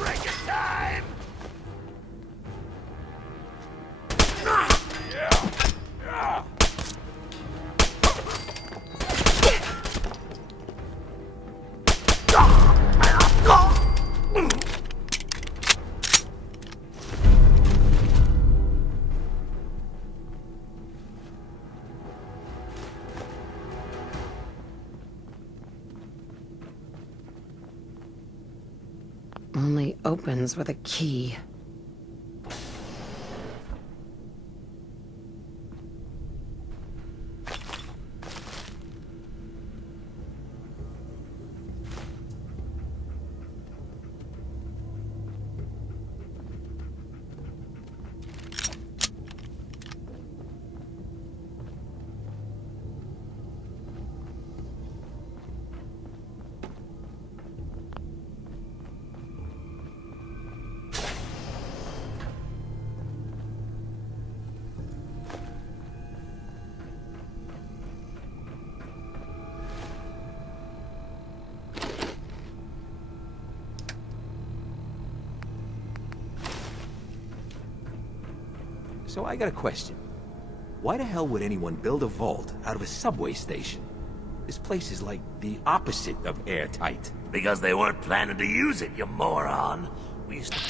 Break it time! Only opens with a key. So I got a question. Why the hell would anyone build a vault out of a subway station? This place is like the opposite of airtight. Because they weren't planning to use it, you moron. We used to...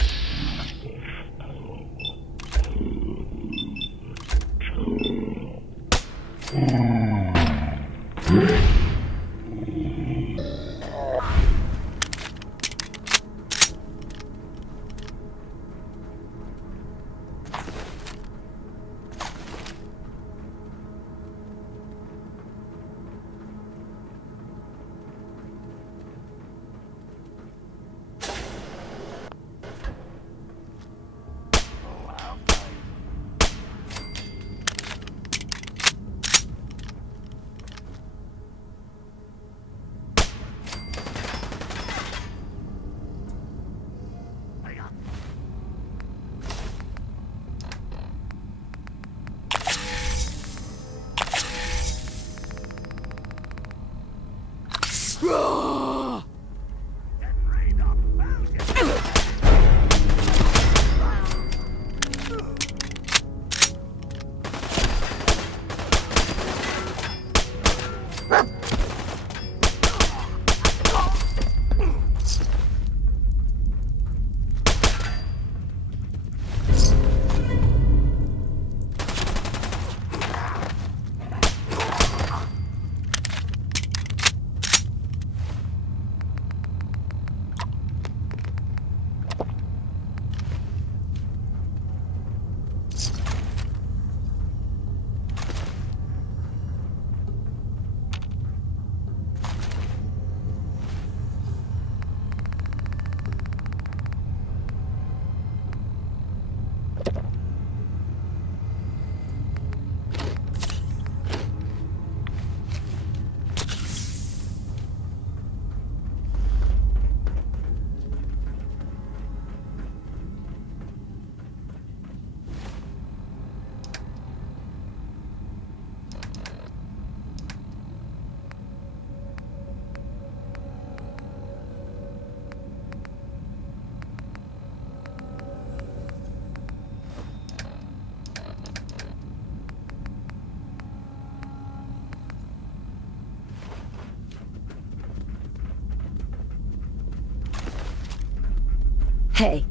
Hey.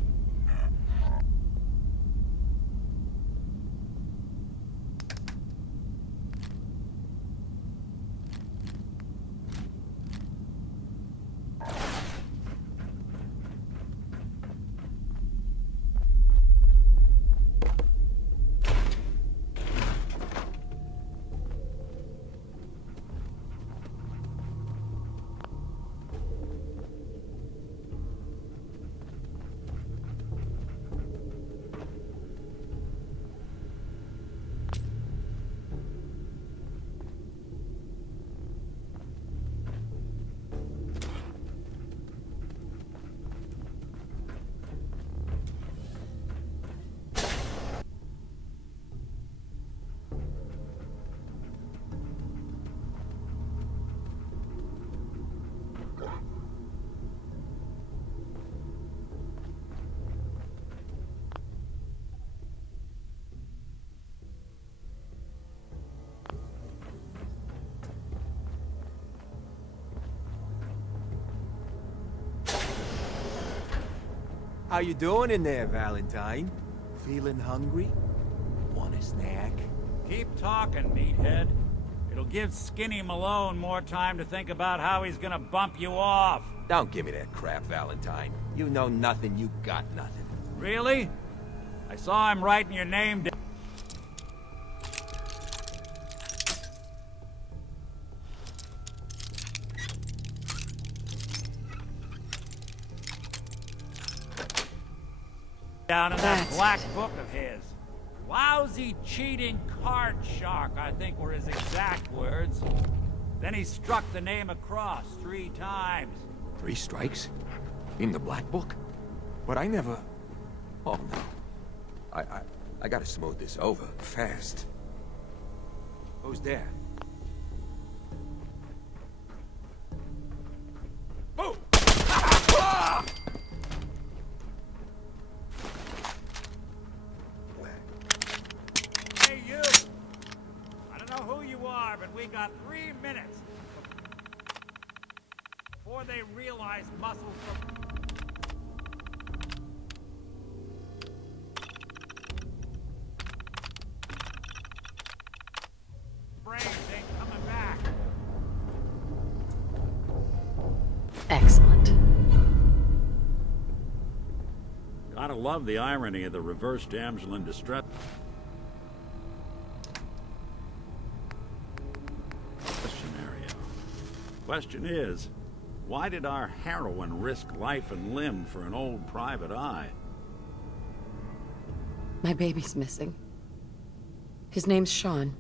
How you doing in there, Valentine? Feeling hungry? Want a snack? Keep talking, meathead. It'll give Skinny Malone more time to think about how he's gonna bump you off. Don't give me that crap, Valentine. You know nothing, you got nothing. Really? I saw him writing your name down. Down in that That's black book of his. Lousy, cheating card shark, I think were his exact words. Then he struck the name across 3 times. 3 strikes? In the black book? But I never... Oh, no. I gotta smooth this over, fast. Who's there? Oh! Hey, you! I don't know who you are, but we got 3 minutes before they realize muscles from... brains ain't coming back. Excellent. Gotta love the irony of the reverse damsel in distress. Scenario. Question is, why did our heroine risk life and limb for an old private eye? My baby's missing. His name's Sean.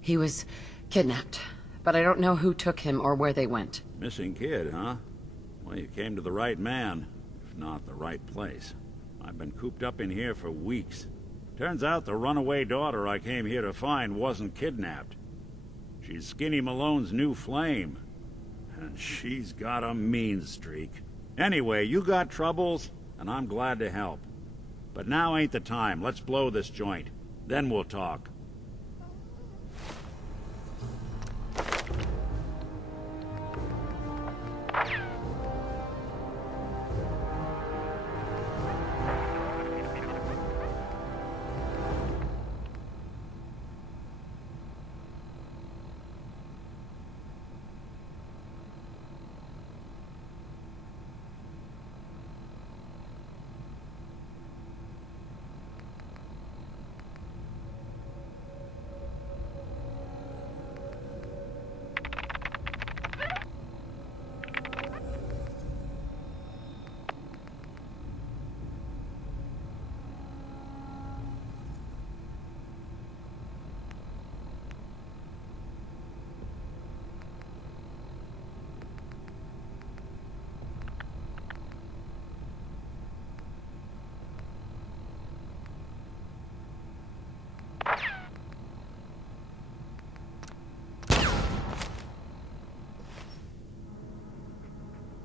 He was kidnapped, but I don't know who took him or where they went. Missing kid, huh? Well, you came to the right man, if not the right place. I've been cooped up in here for weeks. Turns out the runaway daughter I came here to find wasn't kidnapped. She's Skinny Malone's new flame. And she's got a mean streak. Anyway, you got troubles, and I'm glad to help. But now ain't the time. Let's blow this joint. Then we'll talk.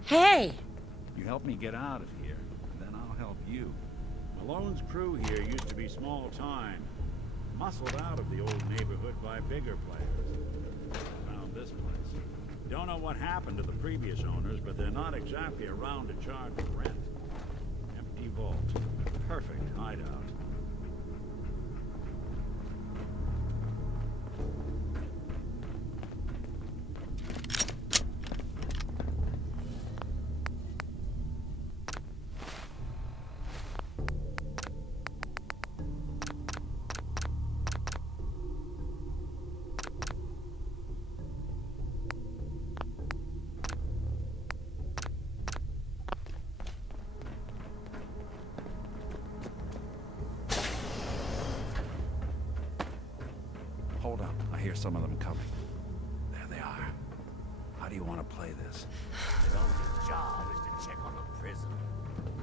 Hey! You help me get out of here, and then I'll help you. Malone's crew here used to be small time. Muscled out of the old neighborhood by bigger players. Found this place. Don't know what happened to the previous owners, but they're not exactly around to charge rent. Empty vault. Perfect hideout. Hold up. I hear some of them coming. There they are. How do you want to play this? Their only job is to check on the prisoner.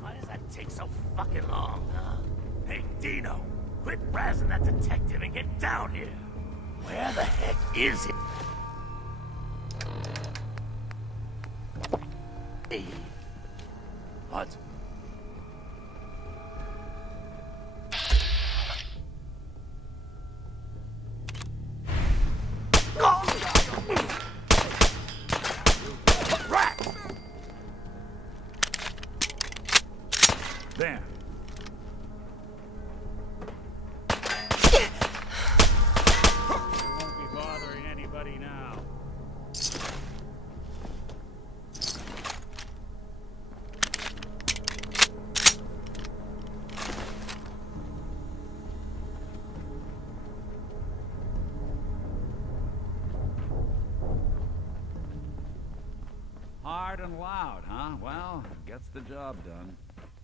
Why does that take so fucking long, huh? Hey, Dino, quit razzing that detective and get down here. Where the heck is he? Hey. What? Smart and loud, huh? Well, gets the job done.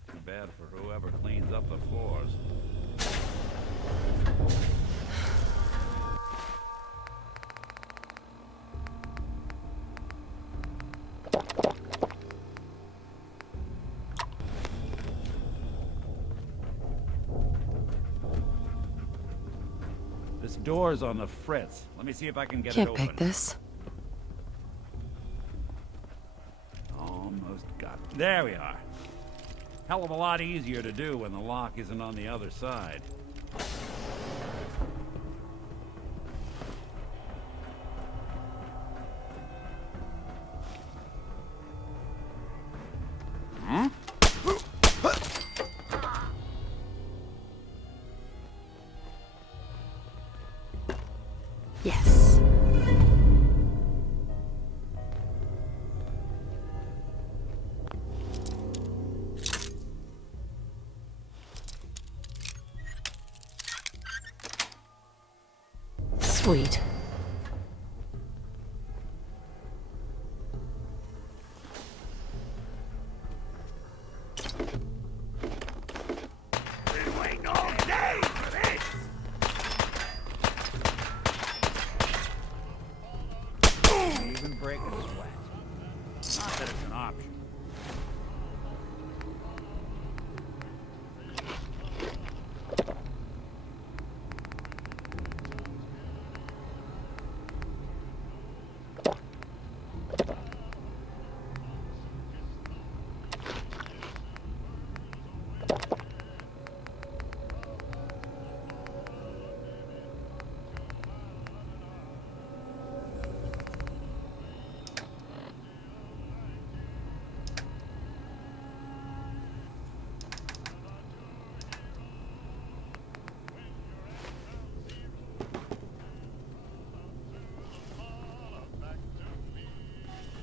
Too bad for whoever cleans up the floors. This door's on the fritz. Let me see if I can get it Can't open. pick this. Almost got it. There we are. Hell of a lot easier to do when the lock isn't on the other side. Yes. Sweet. Been waiting all day for this! Even break a sweat. Not that it's an option.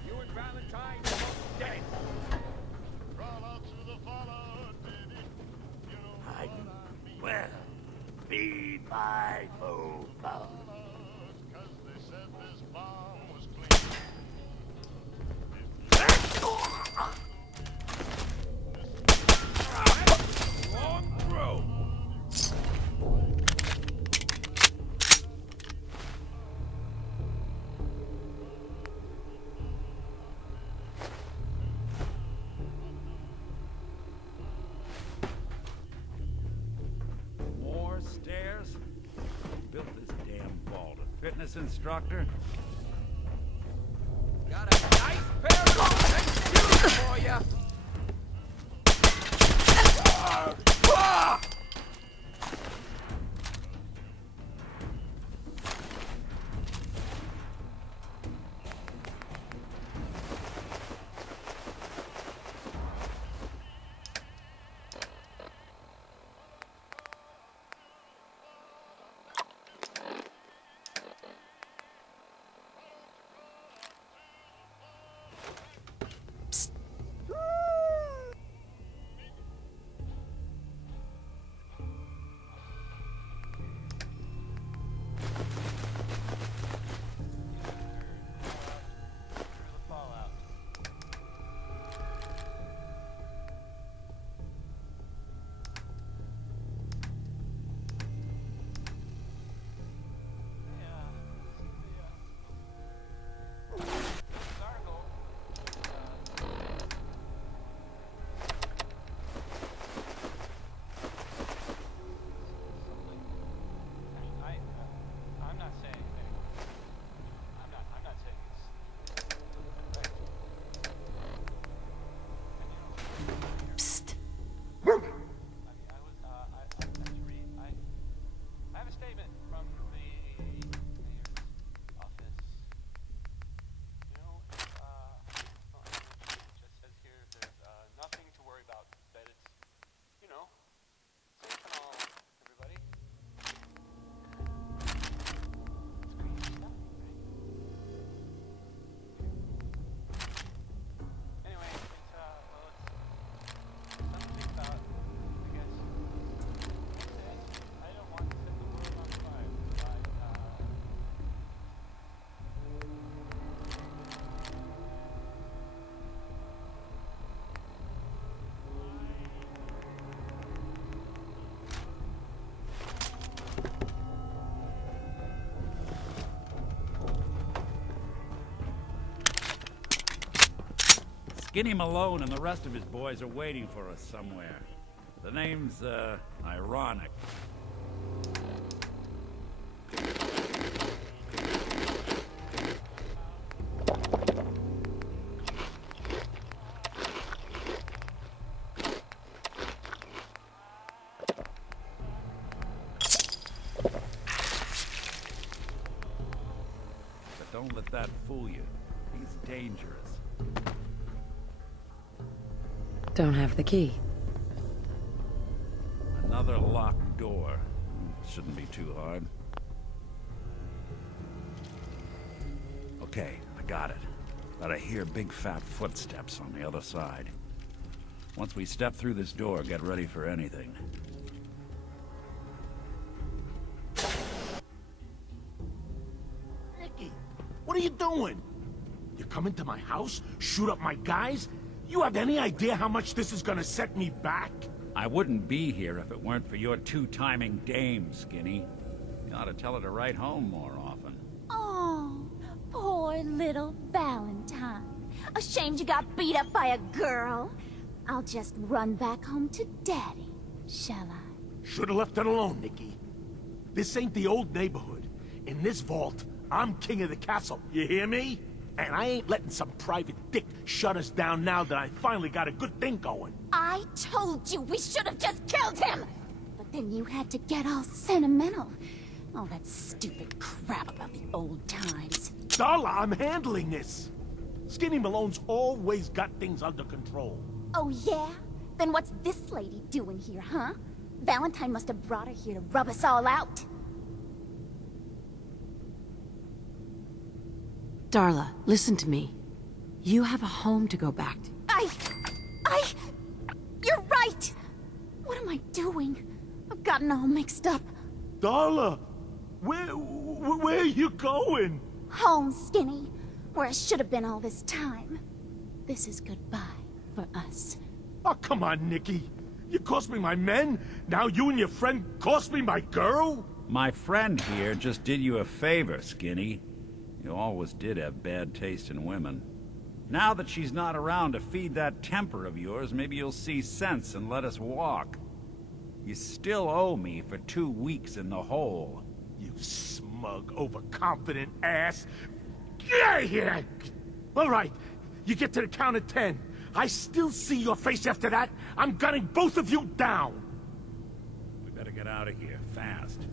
You and Valentine are both dead. I can, well, feed my fofo. Long throw. More stairs? Built this damn vault. A fitness instructor? Got a nice pair of shoes for ya. Skinny Malone and the rest of his boys are waiting for us somewhere. The name's, ironic. But don't let that fool you. He's dangerous. Don't have the key. Another locked door. Shouldn't be too hard. Okay, I got it. But I hear big fat footsteps on the other side. Once we step through this door, get ready for anything. Nicky, what are you doing? You come into my house, shoot up my guys? You have any idea how much this is gonna set me back? I wouldn't be here if it weren't for your two-timing dame, Skinny. You ought to tell her to write home more often. Oh, poor little Valentine. Ashamed you got beat up by a girl? I'll just run back home to Daddy, shall I? Should've left it alone, Nicky. This ain't the old neighborhood. In this vault, I'm king of the castle, you hear me? And I ain't letting some private dick shut us down now that I finally got a good thing going. I told you we should have just killed him! But then you had to get all sentimental. All that stupid crap about the old times. Darla, I'm handling this. Skinny Malone's always got things under control. Oh yeah? Then what's this lady doing here, huh? Valentine must have brought her here to rub us all out. Darla, listen to me. You have a home to go back to. You're right! What am I doing? I've gotten all mixed up. Darla, where are you going? Home, Skinny, where I should have been all this time. This is goodbye for us. Oh, come on, Nicky. You cost me my men, now you and your friend cost me my girl? My friend here just did you a favor, Skinny. You always did have bad taste in women. Now that she's not around to feed that temper of yours, maybe you'll see sense and let us walk. You still owe me for 2 weeks in the hole. You smug, overconfident ass. Get out of here! All right, you get to the count of 10. I still see your face after that. I'm gunning both of you down. We better get out of here, fast.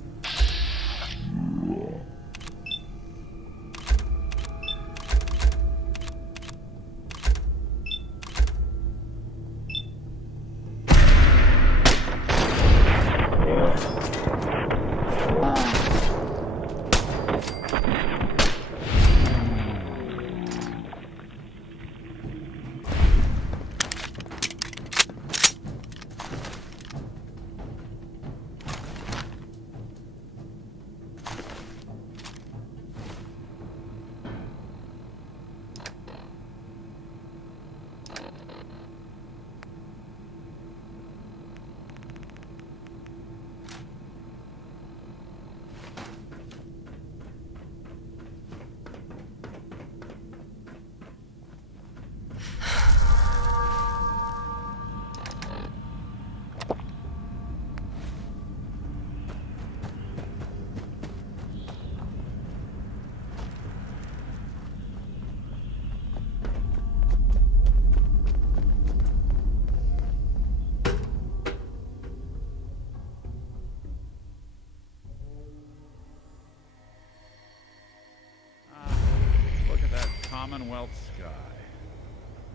Commonwealth sky.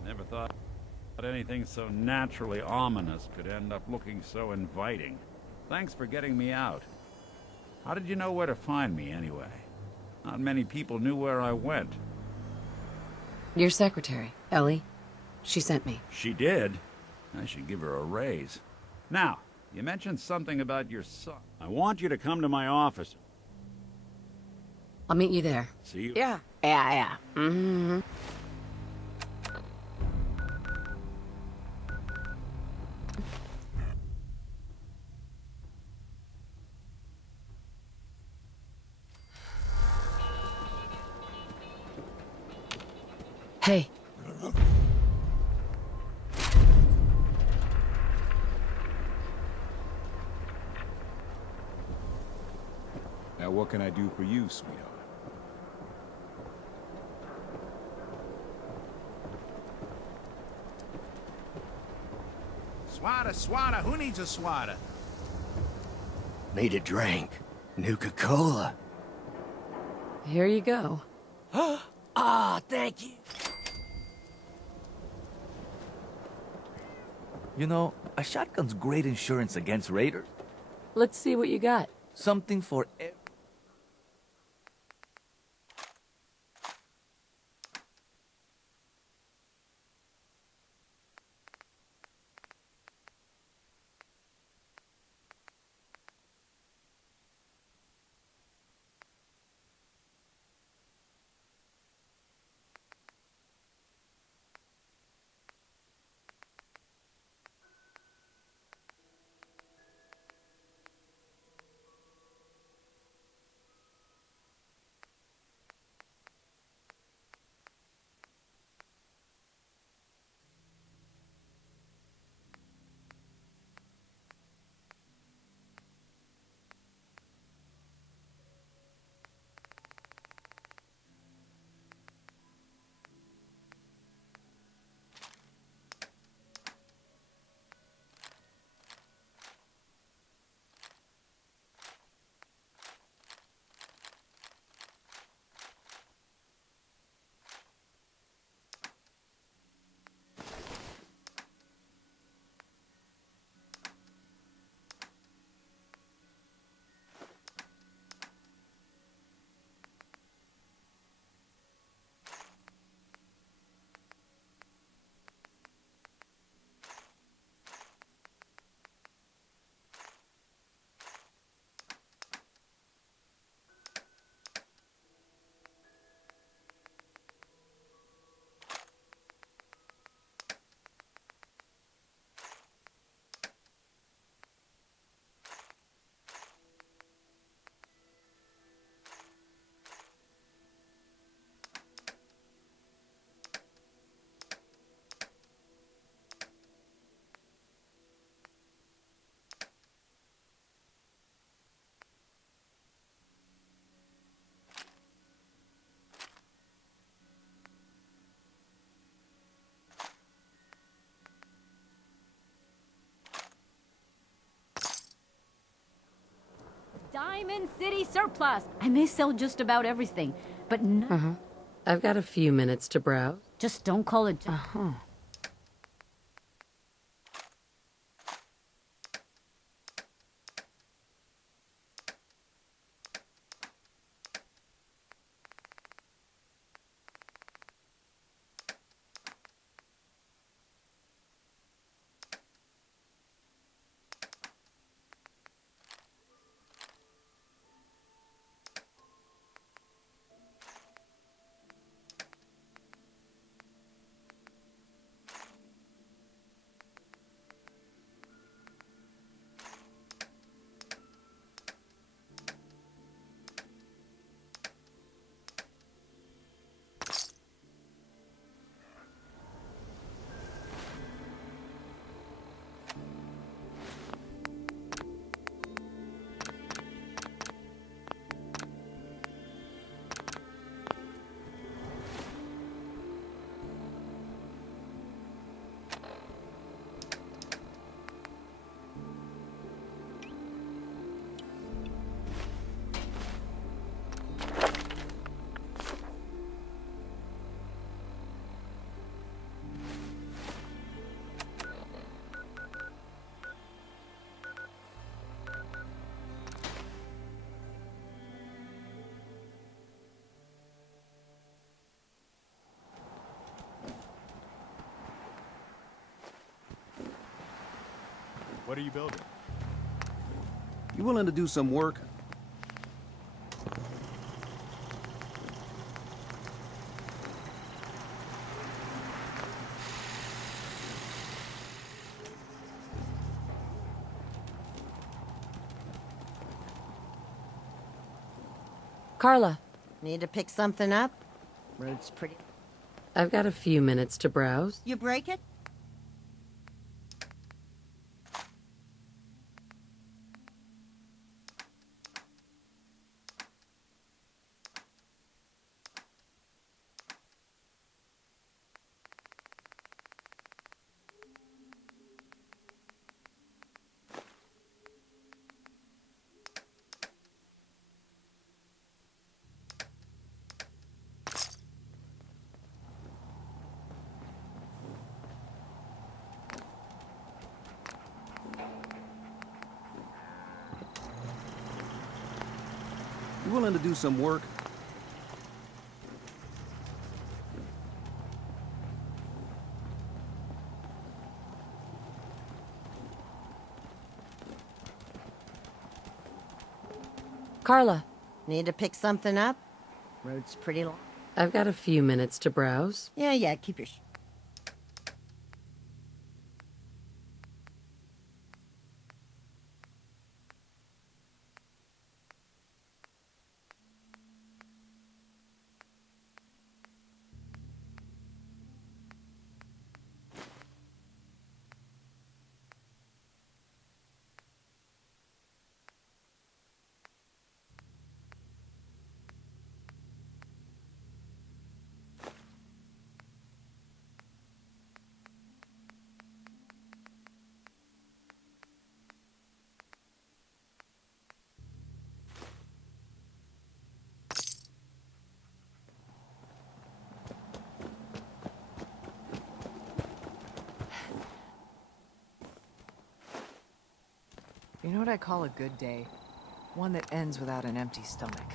Never thought anything so naturally ominous could end up looking so inviting. Thanks for getting me out. How did you know where to find me, anyway? Not many people knew where I went. Your secretary, Ellie. She sent me. She did? I should give her a raise. Now, you mentioned something about your son. I want you to come to my office. I'll meet you there. See you. Yeah. Mm-hmm. Hey. what can I do for you, sweetheart? Swatter, who needs a swatter? Need a drink. Nuka-Cola. Here you go. Ah, thank you. You know, a shotgun's great insurance against raiders. Let's see what you got. Something for Diamond City surplus. I may sell just about everything, but no. I've got a few minutes to browse. Just don't call it. What are you building? You willing to do some work? Carla, Need to pick something up? Road's pretty... I've got a few minutes to browse. You break it? You willing to do some work? Carla, Need to pick something up? Road's pretty long. I've got a few minutes to browse. Yeah, keep your... You know what I call a good day? One that ends without an empty stomach.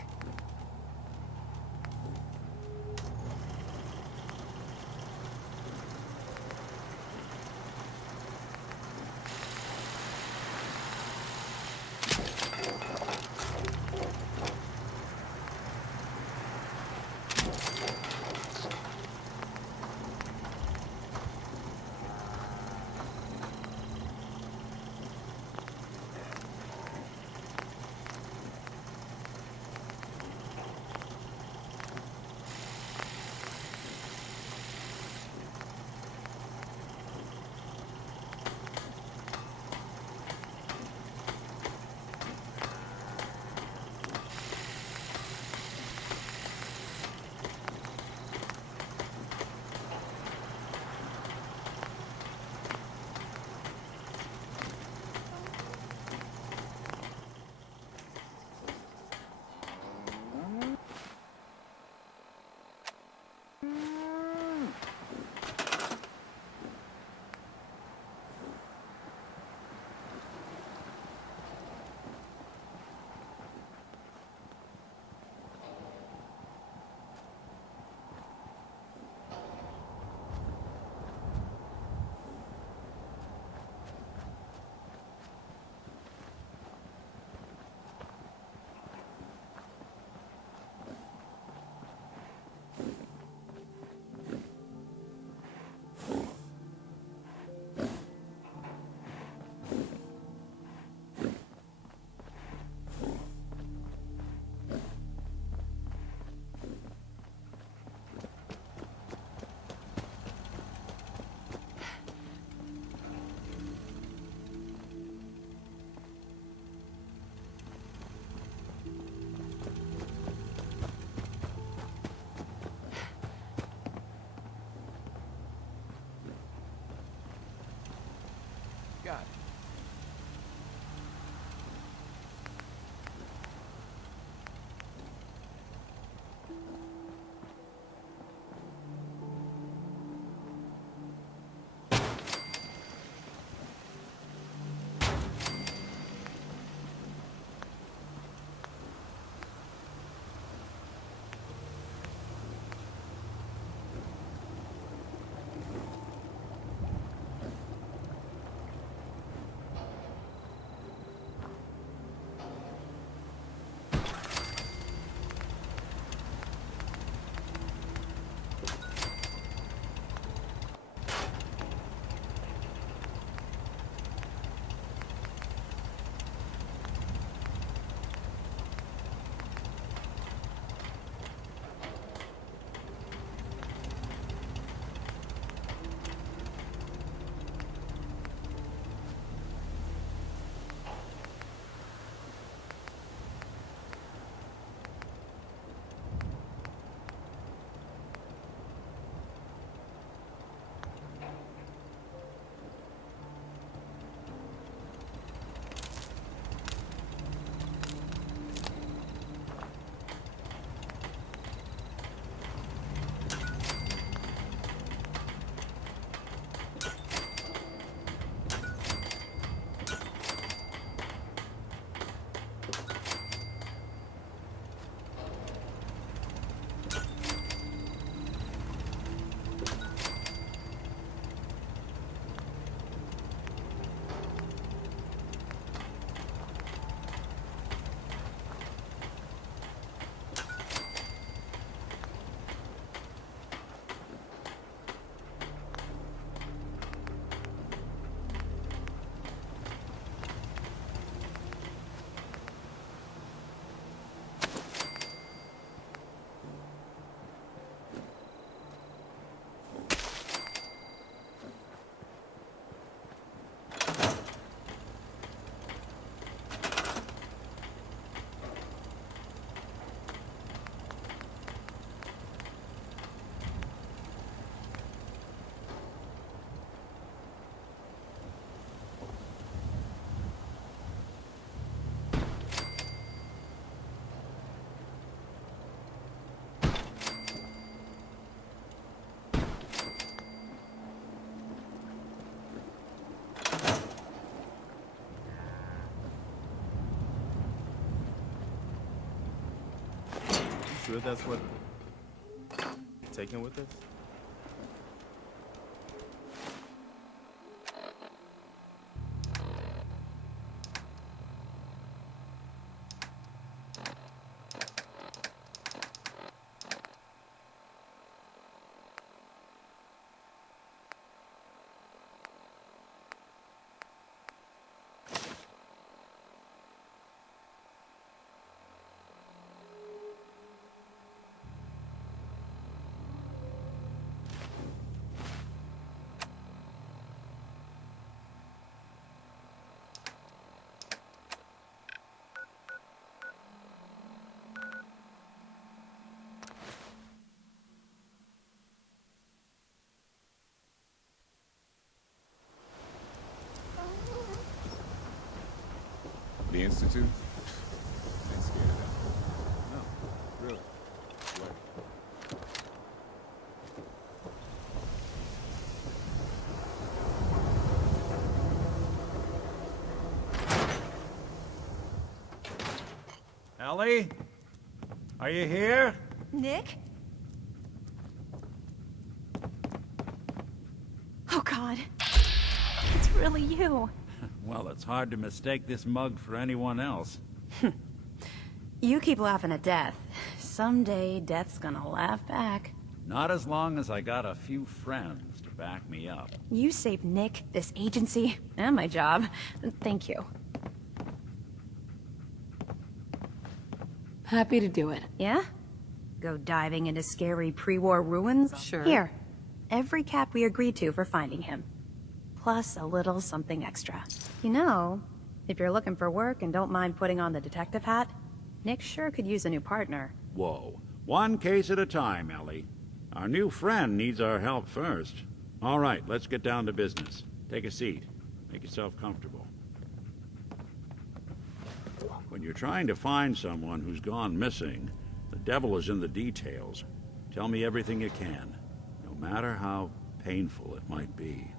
sure that's what taking with us? The Institute? Ain't scared of that. No, really. What? Ellie? Are you here? Nick? Oh, God. It's really you. Well, it's hard to mistake this mug for anyone else. You keep laughing at death. Someday, death's gonna laugh back. Not as long as I got a few friends to back me up. You saved Nick, this agency. And my job. Thank you. Happy to do it. Yeah? Go diving into scary pre-war ruins? Sure. Here. Every cap we agreed to for finding him. Plus a little something extra. You know, if you're looking for work and don't mind putting on the detective hat, Nick sure could use a new partner. Whoa. One case at a time, Ellie. Our new friend needs our help first. All right, let's get down to business. Take a seat. Make yourself comfortable. When you're trying to find someone who's gone missing, the devil is in the details. Tell me everything you can, no matter how painful it might be.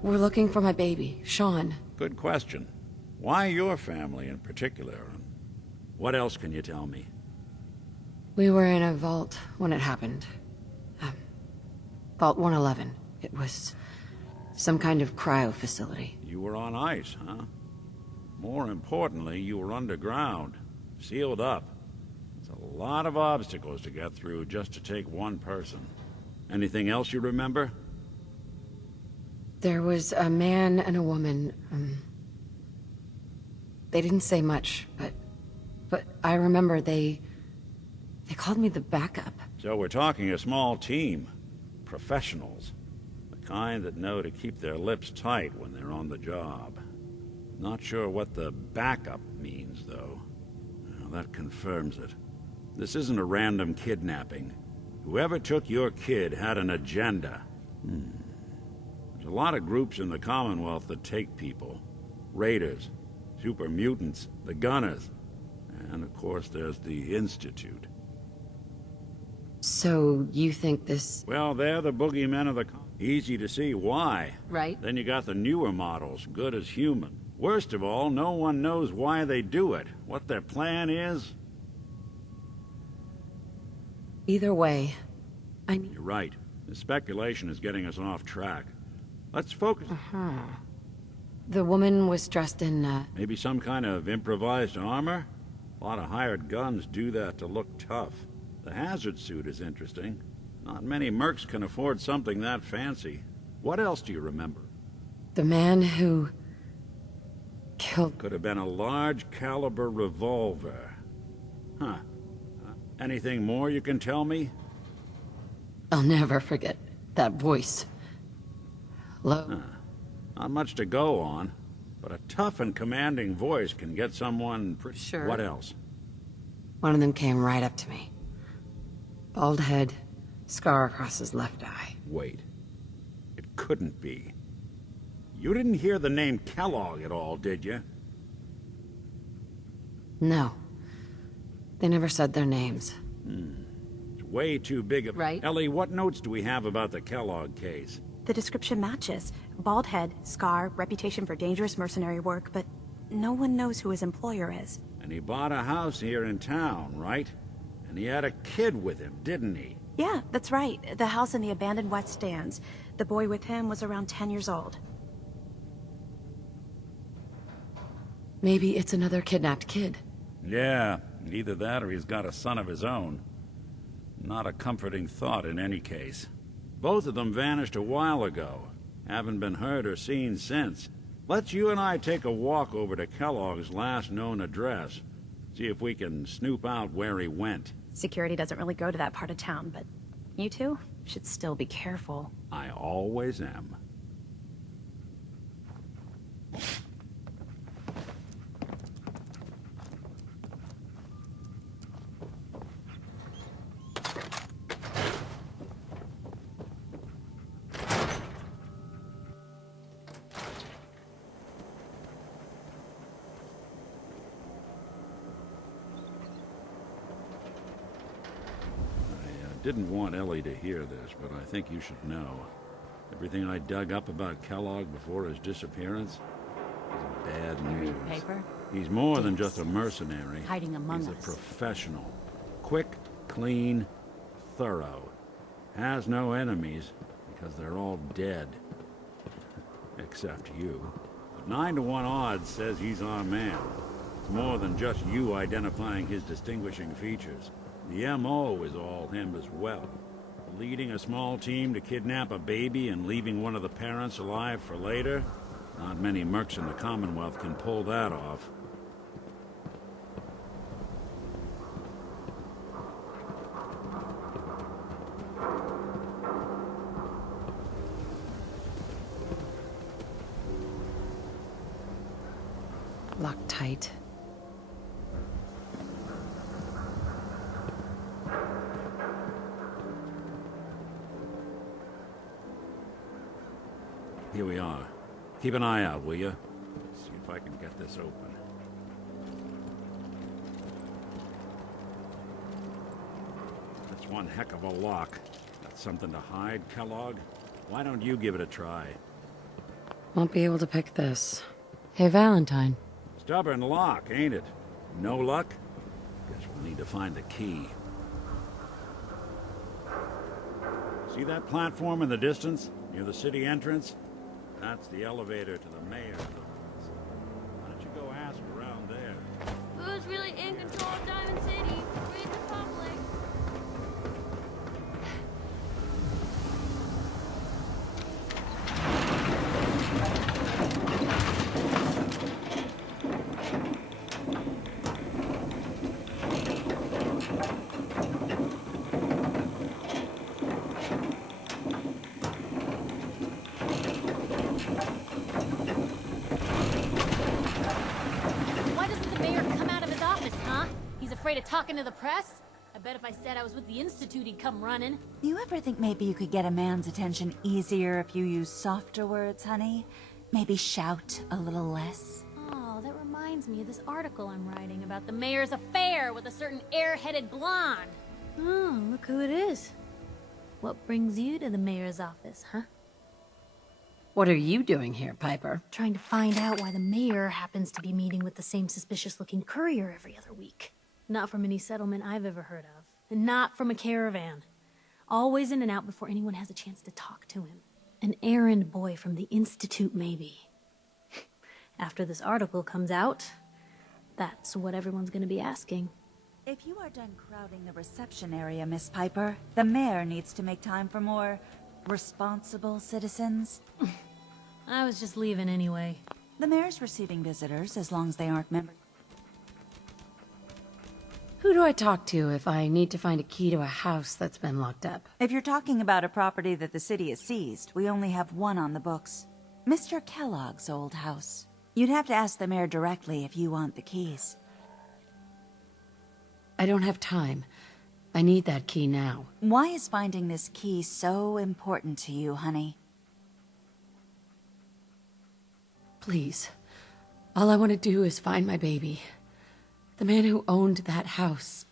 We're looking for my baby, Sean. Good question. Why your family in particular? What else can you tell me? We were in a vault when it happened. Vault 111. It was some kind of cryo facility. You were on ice, huh? More importantly, you were underground, sealed up. It's a lot of obstacles to get through just to take one person. Anything else you remember? There was a man and a woman. They didn't say much, but I remember they called me the backup. So we're talking a small team. Professionals. The kind that know to keep their lips tight when they're on the job. Not sure what the backup means, though. Well, that confirms it. This isn't a random kidnapping. Whoever took your kid had an agenda. There's a lot of groups in the Commonwealth that take people. Raiders, super mutants, the Gunners, and of course there's the Institute. So you think this... Well, they're the boogeymen of the... Easy to see why. Right. Then you got the newer models, good as human. Worst of all, no one knows why they do it, what their plan is. Either way, You're right. The speculation is getting us off track. Let's focus. The woman was dressed in, Maybe some kind of improvised armor? A lot of hired guns do that to look tough. The hazard suit is interesting. Not many mercs can afford something that fancy. What else do you remember? the man who... killed... Could have been a large caliber revolver. Huh. Anything more you can tell me? I'll never forget that voice. Low. Not much to go on, but a tough and commanding voice can get someone pretty... Sure. What else? One of them came right up to me. Bald head, scar across his left eye. Wait. It couldn't be. You didn't hear the name Kellogg at all, did you? No. They never said their names. It's way too big of... Right. Ellie, what notes do we have about the Kellogg case? The description matches. Bald head, scar, reputation for dangerous mercenary work, but no one knows who his employer is. And he bought a house here in town, right? And he had a kid with him, didn't he? Yeah, that's right. The house in the abandoned West Stands. The boy with him was around 10 years old. Maybe it's another kidnapped kid. Yeah, either that or he's got a son of his own. Not a comforting thought in any case. Both of them vanished a while ago. Haven't been heard or seen since. Let's you and I take a walk over to Kellogg's last known address. See if we can snoop out where he went. Security doesn't really go to that part of town, but you two should still be careful. I always am. Didn't want Ellie to hear this, but I think you should know. Everything I dug up about Kellogg before his disappearance is bad news. Paper? He's more than just a mercenary. Hiding among He's us. a professional. Quick, clean, thorough. Has no enemies because they're all dead. Except you. But 9 to 1 odds says he's our man. It's more than just you identifying his distinguishing features. The M.O. is all him as well. Leading a small team to kidnap a baby and leaving one of the parents alive for later? Not many mercs in the Commonwealth can pull that off. Locked tight. Here we are. Keep an eye out, will you? See if I can get this open. That's one heck of a lock. Got something to hide, Kellogg? Why don't you give it a try? Won't be able to pick this. Hey, Valentine. Stubborn lock, ain't it? No luck? Guess we'll need to find the key. See that platform in the distance, near the city entrance? That's the elevator to the mayor's office. Why don't you go ask around there? Who's really in control of Diamond City? Read the public. Afraid of talking to the press? I bet if I said I was with the Institute, he'd come running. You ever think maybe you could get a man's attention easier if you use softer words, honey? Maybe shout a little less? Oh, that reminds me of this article I'm writing about the mayor's affair with a certain air-headed blonde. Oh, look who it is. What brings you to the mayor's office, huh? What are you doing here, Piper? Trying to find out why the mayor happens to be meeting with the same suspicious-looking courier every other week. Not from any settlement I've ever heard of. And not from a caravan. Always in and out before anyone has a chance to talk to him. An errand boy from the Institute, maybe. After this article comes out, that's what everyone's gonna be asking. If you are done crowding the reception area, Miss Piper, the mayor needs to make time for more responsible citizens. I was just leaving anyway. The mayor's receiving visitors as long as they aren't members. Who do I talk to if I need to find a key to a house that's been locked up? If you're talking about a property that the city has seized, we only have one on the books. Mr. Kellogg's old house. You'd have to ask the mayor directly if you want the keys. I don't have time. I need that key now. Why is finding this key so important to you, honey? Please. All I want to do is find my baby. The man who owned that house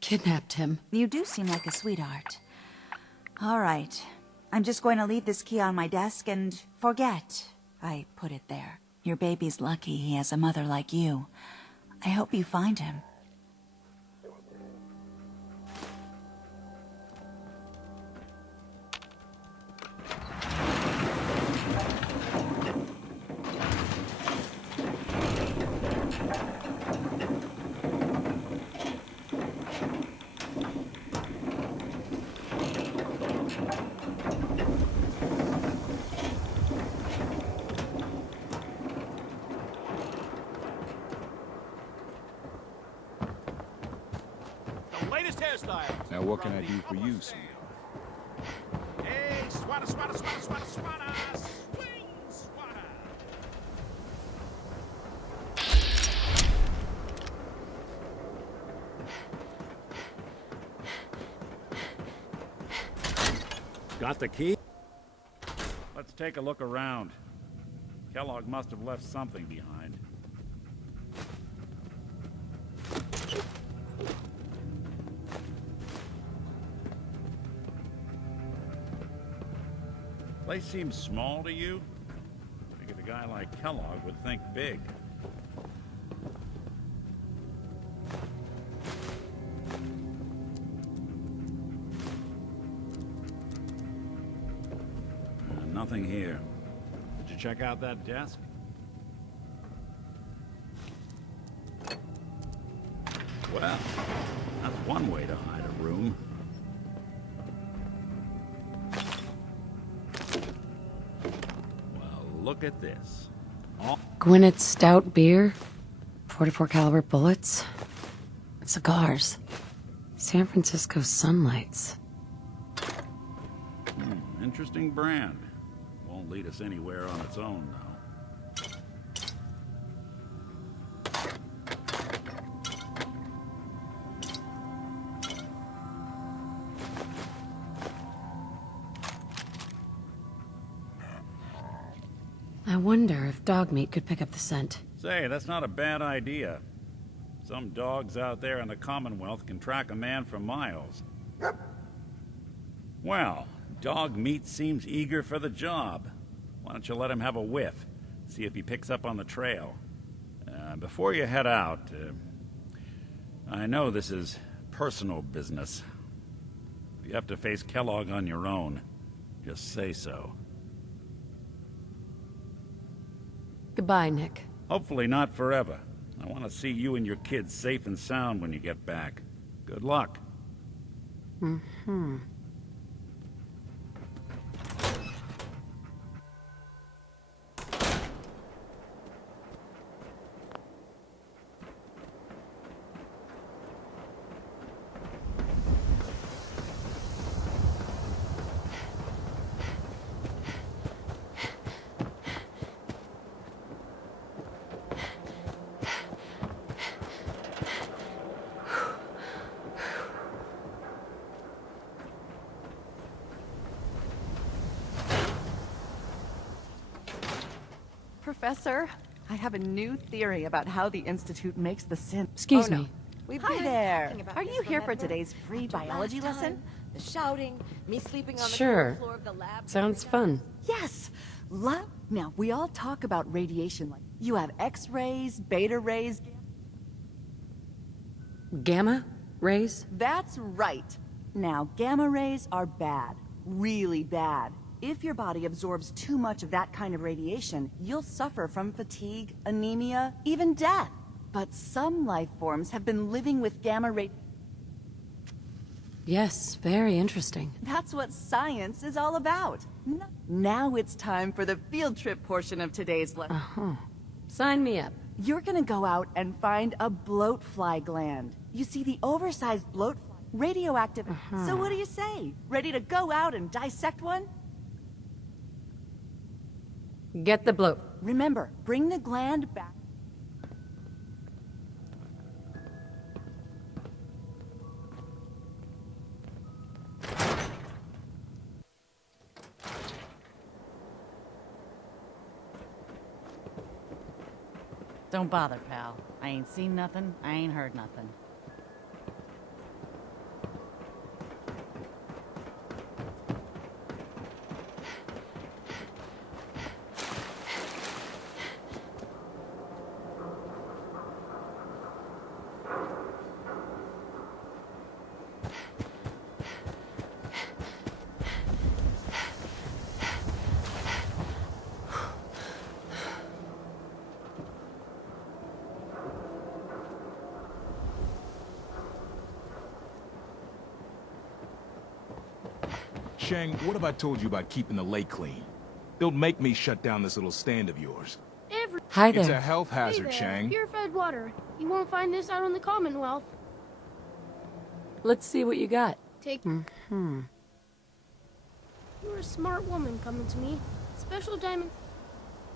kidnapped him. You do seem like a sweetheart. All right. I'm just going to leave this key on my desk and forget I put it there. Your baby's lucky he has a mother like you. I hope you find him. Now what can I do for you, sweetheart? Hey, swatter, swatter, swatter, swatter, swatter! Swing, swatter! Got the key? Let's take a look around. Kellogg must have left something behind. Place seems small to you? Figured a guy like Kellogg would think big. Nothing here. Did you check out that desk? Well, that's one way to hide a room. Well, look at this. Gwynnett's stout beer, 44 caliber bullets, cigars, San Francisco sunlights. Interesting brand. Won't lead us anywhere on its own, though. I wonder if dog meat could pick up the scent. Say, that's not a bad idea. Some dogs out there in the Commonwealth can track a man for miles. Well, dog meat seems eager for the job. Why don't you let him have a whiff? See if he picks up on the trail. Before you head out, I know this is personal business. If you have to face Kellogg on your own, just say so. Goodbye, Nick. Hopefully not forever. I want to see you and your kids safe and sound when you get back. Good luck. Mm-hmm. Professor, I have a new theory about how the Institute makes the synth. Excuse me. Hi there. Are you here for today's free biology lesson? The shouting, me sleeping on the Sure. floor of the lab. Sounds fun. Yes. Now, we all talk about radiation like you have X-rays, beta rays. Gamma rays? That's right. Now, gamma rays are bad. Really bad. If your body absorbs too much of that kind of radiation, you'll suffer from fatigue, anemia, even death. But some life forms have been living with gamma ray. Yes, very interesting. That's what science is all about. Now it's time for the field trip portion of today's lesson. Uh-huh. Sign me up. You're gonna go out and find a bloatfly gland. You see, the oversized bloatfly, radioactive. So what do you say? Ready to go out and dissect one? Get the bloat. Remember, bring the gland back. Don't bother, pal. I ain't seen nothing, I ain't heard nothing. Chang, what have I told you about keeping the lake clean? Don't make me shut down this little stand of yours. Hi It's there. a health hazard, Hey there, Chang. purified water. You won't find this out on the Commonwealth. Let's see what you got. Take. Mm-hmm. You're a smart woman coming to me. Special diamond.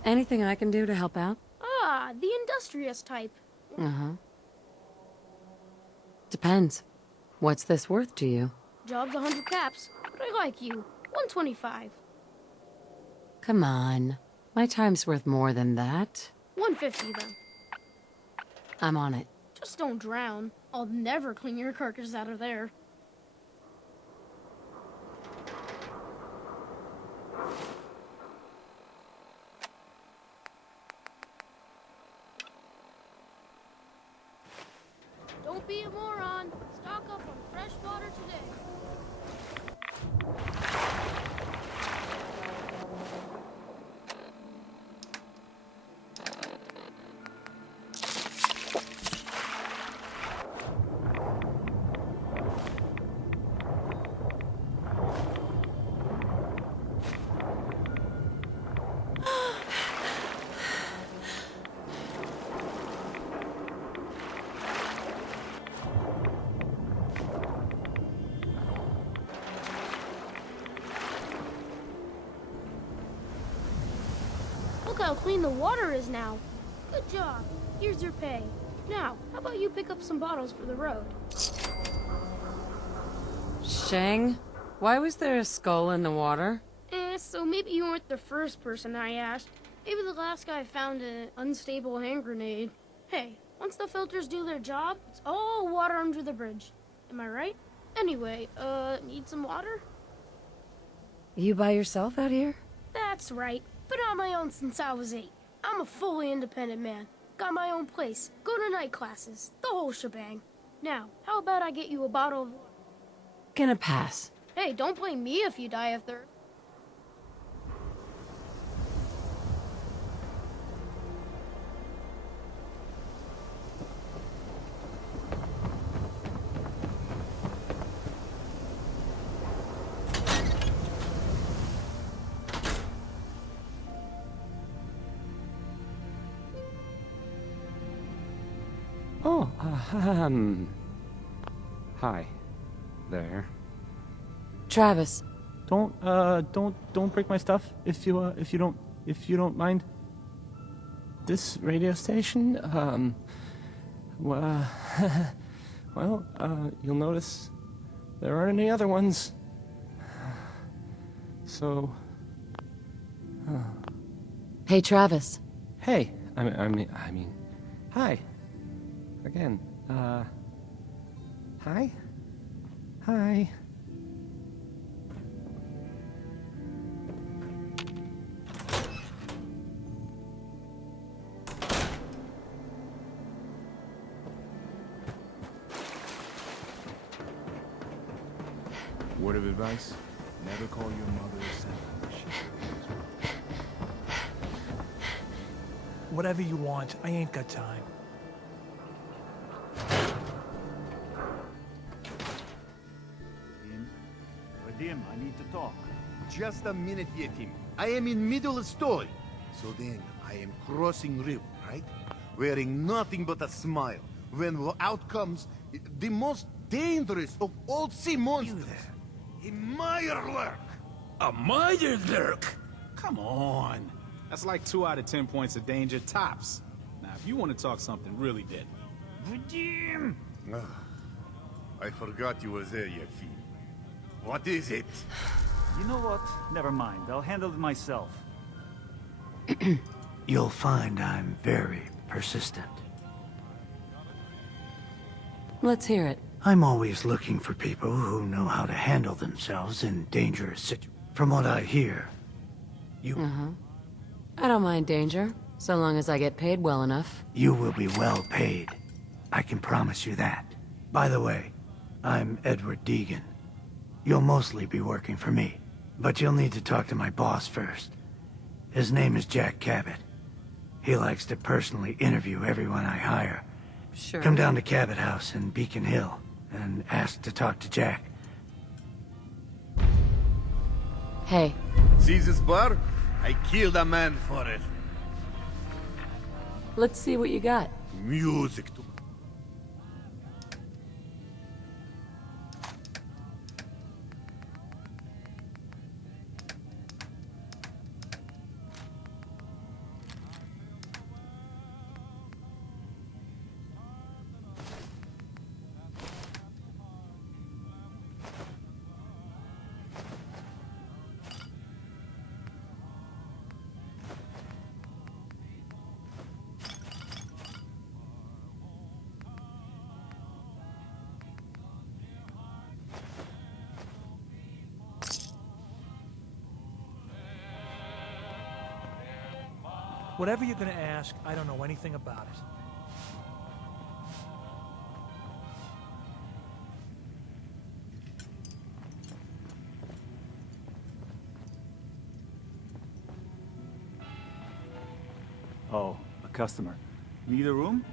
Anything I can do to help out? Ah, the industrious type. Uh-huh. Depends. What's this worth to you? Job's 100 caps, but I like you. 125. Come on. My time's worth more than that. 150 then. I'm on it. Just don't drown. I'll never clean your carcass out of there. Don't be a moron. Stock up on fresh water today. Look how clean the water is now. Good job. Here's your pay. Now, how about you pick up some bottles for the road? Shang, why was there a skull in the water? So maybe you weren't the first person I asked. Maybe the last guy found an unstable hand grenade. Hey, once the filters do their job, it's all water under the bridge. Am I right? Anyway, need some water? You by yourself out here? That's right. Been on my own since I was 8. I'm a fully independent man. Got my own place, go to night classes, the whole shebang. Now, how about I get you a bottle of water? Gonna pass. Hey, don't blame me if you die of thirst. Oh, hi there. Travis. Don't break my stuff if you don't mind. This radio station, well, you'll notice there aren't any other ones. So, Hey, Travis. Hey, I mean, hi. Again, hi? Hi. Word of advice? Never call your mother a son. Whatever you want, I ain't got time. Vadim, I need to talk. Just a minute, Yetim. I am in middle of story. So then, I am crossing river, right? Wearing nothing but a smile. When out comes the most dangerous of all sea monsters. A Mirelurk! A Mirelurk? Come on. That's like 2 out of 10 points of danger tops. Now, if you want to talk something really deadly. Vadim! I forgot you were there, Yetim. What is it? You know what? Never mind. I'll handle it myself. You'll find I'm very persistent. Let's hear it. I'm always looking for people who know how to handle themselves in dangerous situations. From what I hear, I don't mind danger, so long as I get paid well enough. you will be well paid. I can promise you that. By the way, I'm Edward Deegan. You'll mostly be working for me, but you'll need to talk to my boss first. His name is Jack Cabot. He likes to personally interview everyone I hire. Sure. Come down to Cabot House in Beacon Hill and ask to talk to Jack. Hey. See this bar? I killed a man for it. Let's see what you got. Music to... Whatever you're gonna ask, I don't know anything about it. Oh, a customer. Need a room?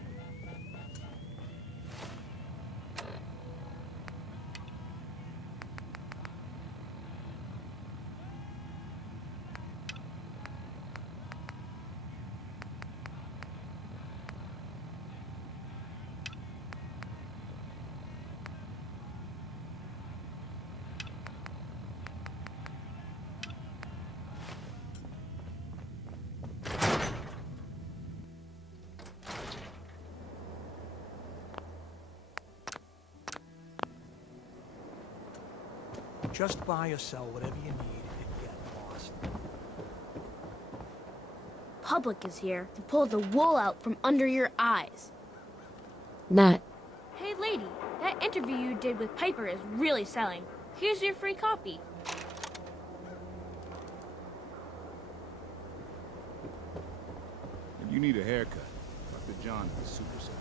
Just buy or sell whatever you need and get lost. Public is here to pull the wool out from under your eyes. Nat. Hey lady, that interview you did with Piper is really selling. Here's your free copy. If you need a haircut, Dr. John is super simple.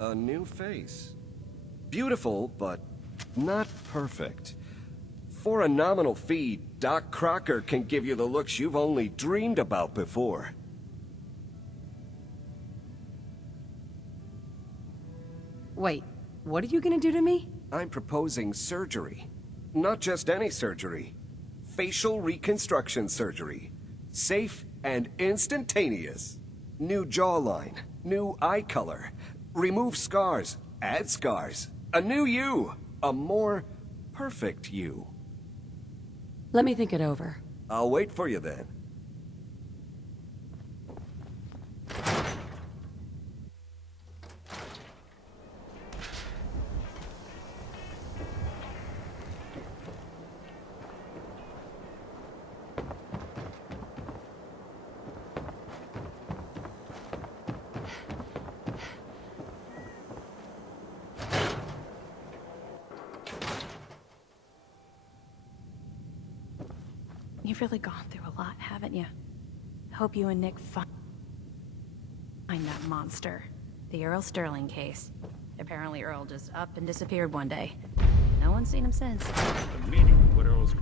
A new face. Beautiful, but not perfect. For a nominal fee, Doc Crocker can give you the looks you've only dreamed about before. Wait, what are you gonna do to me? I'm proposing surgery. Not just any surgery. Facial reconstruction surgery. Safe and instantaneous. New jawline, new eye color. Remove scars, add scars. A new you. A more perfect you. Let me think it over. I'll wait for you then. You've really gone through a lot, haven't you? Hope you and Nick find that monster. The Earl Sterling case. Apparently Earl just up and disappeared one day. No one's seen him since. The meaning of what Earl's...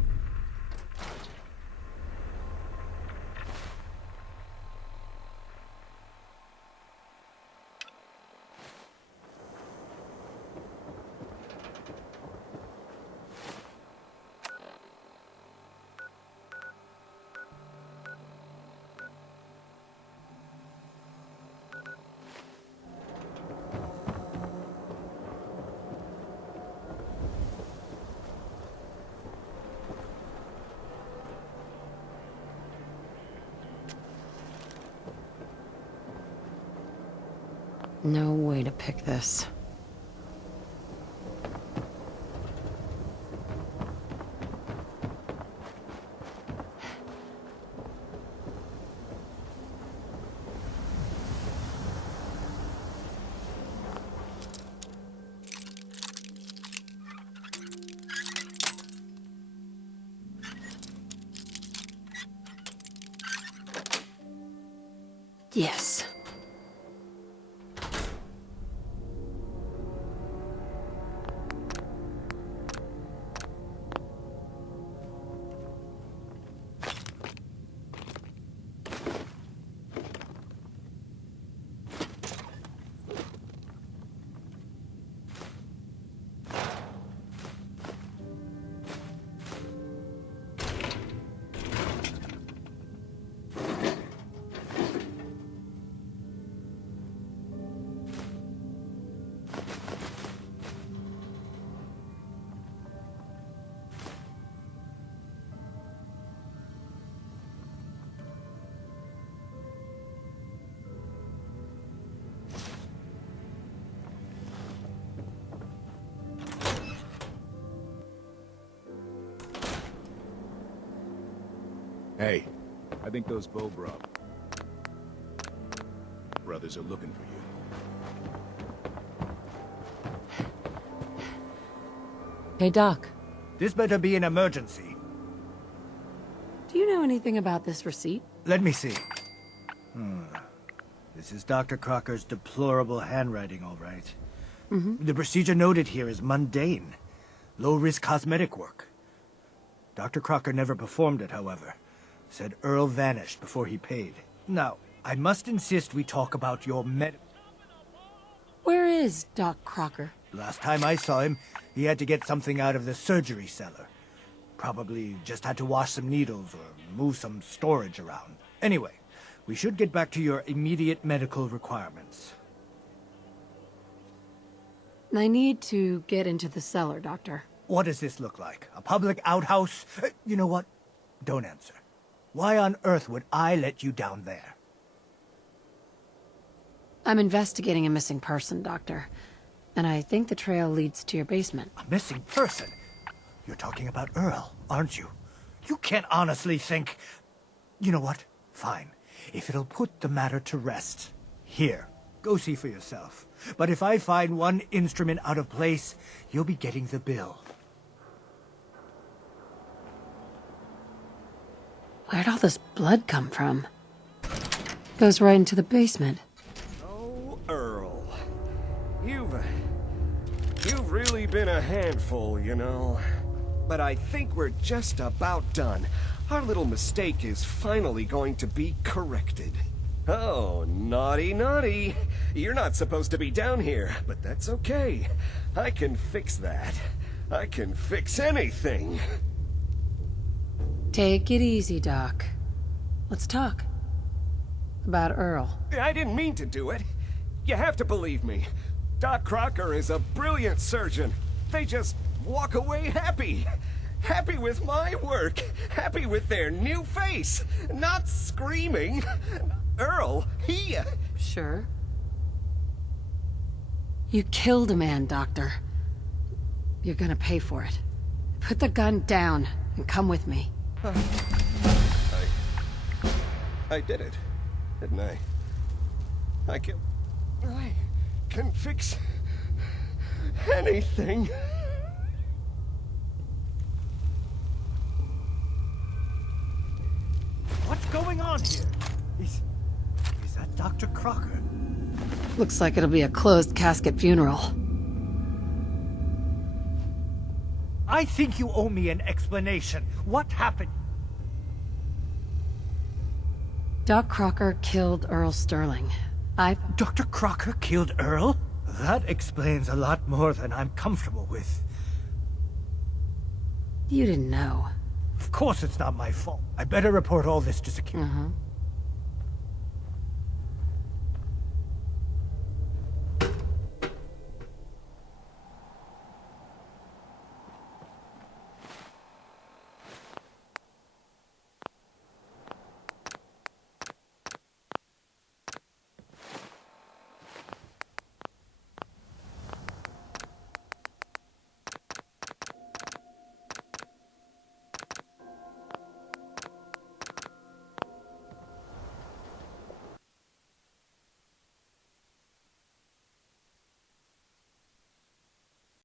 No way to pick this. Yes. Hey, I think those brothers are looking for you. Hey, Doc. This better be an emergency. Do you know anything about this receipt? Let me see. This is Dr. Crocker's deplorable handwriting, all right. The procedure noted here is mundane. Low-risk cosmetic work. Dr. Crocker never performed it, however. Said Earl vanished before he paid. Now, I must insist we talk about your Where is Doc Crocker? Last time I saw him, he had to get something out of the surgery cellar. Probably just had to wash some needles or move some storage around. Anyway, we should get back to your immediate medical requirements. I need to get into the cellar, Doctor. What does this look like? A public outhouse? You know what? Don't answer. Why on earth would I let you down there? I'm investigating a missing person, Doctor. And I think the trail leads to your basement. A missing person? You're talking about Earl, aren't you? You can't honestly think... You know what? Fine. If it'll put the matter to rest. Here, go see for yourself. But if I find one instrument out of place, you'll be getting the bill. Where'd all this blood come from? Goes right into the basement. Oh, Earl. You've really been a handful, you know. But I think we're just about done. Our little mistake is finally going to be corrected. Oh, naughty, naughty. You're not supposed to be down here, but that's okay. I can fix that. I can fix anything. Take it easy, Doc. Let's talk. About Earl. I didn't mean to do it. You have to believe me. Doc Crocker is a brilliant surgeon. They just walk away happy. Happy with my work. Happy with their new face. Not screaming. Earl, he... Sure. You killed a man, Doctor. You're gonna pay for it. Put the gun down and come with me. I did it, didn't I? I can fix anything. What's going on here? Is that Dr. Crocker? Looks like it'll be a closed casket funeral. I think you owe me an explanation. What happened? Doc Crocker killed Earl Sterling. Dr. Crocker killed Earl? That explains a lot more than I'm comfortable with. You didn't know. Of course it's not my fault. I better report all this to security.